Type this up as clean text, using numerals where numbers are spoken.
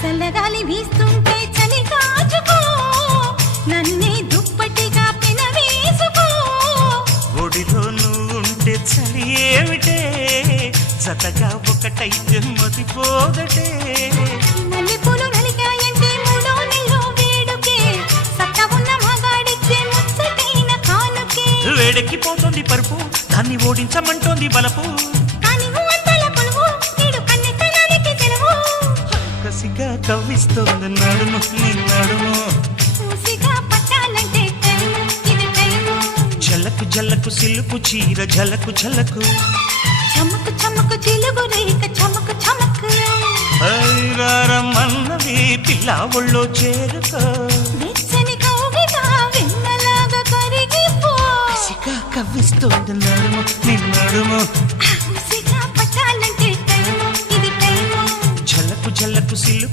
చల్లగాలి వీస్తుంటే చలి కాచుకో నన్నే దుప్పటిగా పెనవేసుకో ఒడిలో నువ్వుంటే చలి ఏమిటే జతగా ఒకటైతే మతిపోదటే మల్లెపూలు నలిగాయంటే మూడో నెలలో వేడుకే సత్త ఉన్న మగాడిచ్చే ముచ్చటైన కానుకే వేడెక్కిపోతుంది పరుపు దాన్ని ఓడించమంటోంది బలపు కానీ అంతల కొలువు నేడు కన్నెతనానికి సెలవు కసిగా కవ్విస్తోంది నడుము నీ నడుము చూసిగా పట్టాలంటే టైము ఇది టైము జలకు జలకు సిలుకు చీర జలకు జలకు చమకు చమకు చిలుగు రేఖ చమకు చమకు ఐరారమన్నది పిల్ల ఒళ్ళో చేరుకో వెచ్చని కౌగిట వెన్నలాగా కరిగిపో కసిగా కవ్విస్తోంది నడుము నీ నడుము చూసిగా పట్టాలంటే టైము ఇది టైము జలకు జలకు సిలుకు